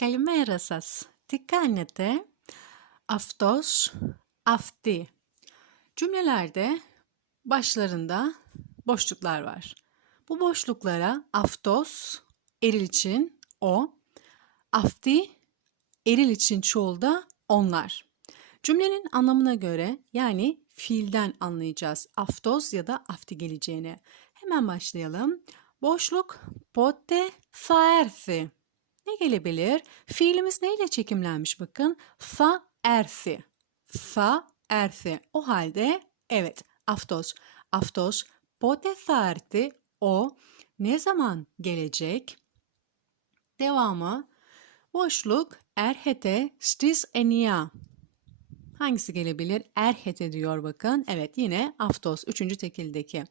Καλημέρα σας. Τι κάνετε? Αυτός, αυτή. Cümlelerde başlarında boşluklar var. Bu boşluklara aftos, eril için o, afti, eril için çoğulda onlar. Cümlenin anlamına göre yani fiilden anlayacağız aftos ya da afti geleceğini. Hemen başlayalım. Boşluk pote θα ne gelebilir? Fiilimiz neyle çekimlenmiş bakın? Fa ersi. Fa ersi. O halde evet aftos. Aftos pote sarti o ne zaman gelecek? Devamı boşluk erhete stis enia. Hangisi gelebilir? Erhete diyor bakın. Evet yine aftos. Üçüncü tekildeki.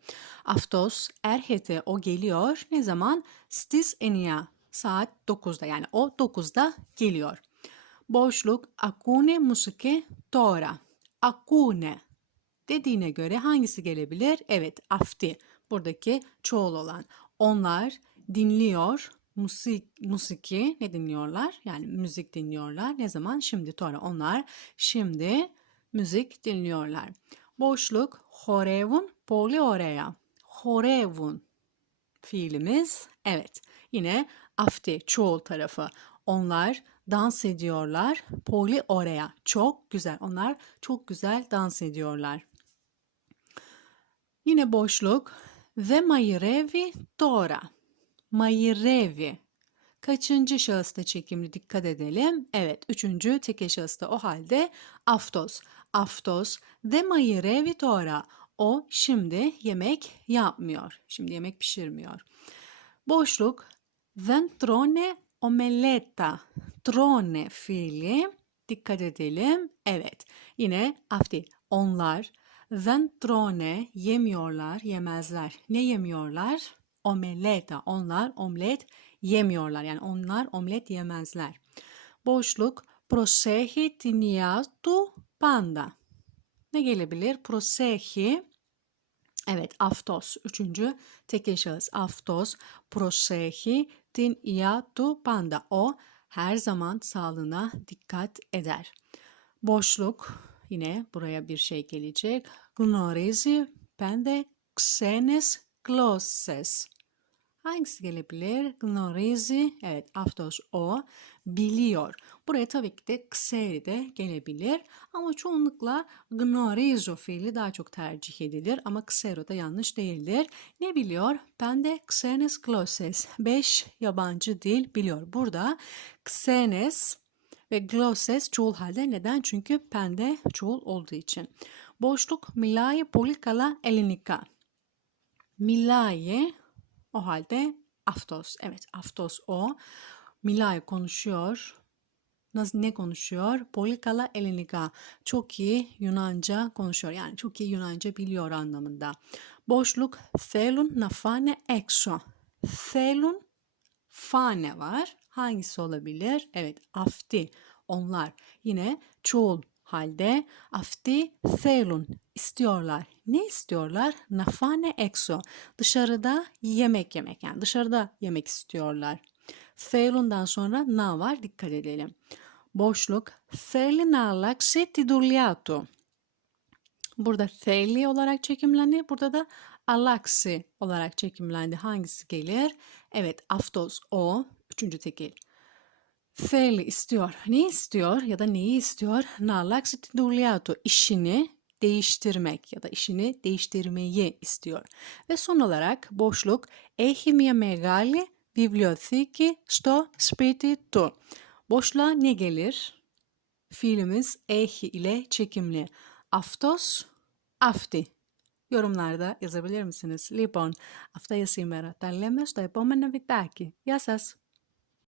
Aftos erhete o geliyor. Ne zaman? Stis enia. Saat 9'da yani o 9'da geliyor. Boşluk akune musike tora. Akune dediğine göre hangisi gelebilir? Evet afti. Buradaki çoğul olan. Onlar dinliyor musik, musiki ne dinliyorlar? Yani müzik dinliyorlar. Ne zaman? Şimdi Tora. Onlar şimdi müzik dinliyorlar. Boşluk horevun poli oraya. Horevun fiilimiz evet. Yine afti çoğul tarafı. Onlar dans ediyorlar. Poli oraya. Çok güzel. Onlar çok güzel dans ediyorlar. Yine boşluk. Ve mayrevi tora. Mayrevi. Kaçıncı şahısta çekimli dikkat edelim. Evet, üçüncü teke şahısta o halde aftos. Aftos de mayrevi tora. O şimdi yemek yapmıyor. Şimdi yemek pişirmiyor. Boşluk. Δεν τρώνε omeletta. Trone fiili. Dikkat edelim. Evet. Yine afti. Onlar δεν τρώνε yemiyorlar, yemezler. Ne yemiyorlar? Omeleta. Onlar omlet yemiyorlar. Yani onlar omlet yemezler. Boşluk prosehi την του πάντα. Ne gelebilir? Prosehi Evet, aftos. Üçüncü tekil şahıs aftos. Prosehi την ია του πάντα. O her zaman sağlığına dikkat eder. Boşluk yine buraya bir şey gelecek. Γνωρίζει πέντε ξένες γλώσσες. Hangisi gelebilir? Γνωρίζει, evet aftos o, biliyor. Buraya tabii ki de kseri de gelebilir. Ama çoğunlukla γνωρίζω fiili daha çok tercih edilir. Ama ksero da yanlış değildir. Ne biliyor? Ben de xenes glosses. Beş yabancı dil biliyor. Burada xenes ve glosses çoğul halde. Neden? Çünkü pende çoğul olduğu için. Boşluk milai πολύ καλά ελληνικά. o halde Aftos. Evet Aftos o. Milay konuşuyor. Nasıl ne konuşuyor? Polikala Elenika. Çok iyi Yunanca konuşuyor. Yani çok iyi Yunanca biliyor anlamında. Boşluk felun nafane ekso. Felun fane var. Hangisi olabilir? Evet afti onlar. Yine çoğul halde afti selun istiyorlar. Ne istiyorlar? Nafane ekso. Dışarıda yemek yemek yani dışarıda yemek istiyorlar. Selundan sonra na var dikkat edelim. Boşluk. Selin alaksi tidulyatu. Burada theli olarak çekimlendi. Burada da alaksi olarak çekimlendi. Hangisi gelir? Evet aftos o. Üçüncü tekil. Θέλει istiyor. Ne istiyor ya da neyi istiyor? Να αλλάξει τη δουλειά του. İşini değiştirmek ya da işini değiştirmeyi istiyor. Ve son olarak boşluk έχει μια μεγάλη βιβλιοθήκη στο σπίτι του. Boşluğa ne gelir? Fiilimiz ehi ile çekimli. Aftos, afti. Yorumlarda yazabilir misiniz? Λοιπόν, αυτά για σήμερα. Τα λέμε στο επόμενο βιτάκι. Γεια σας!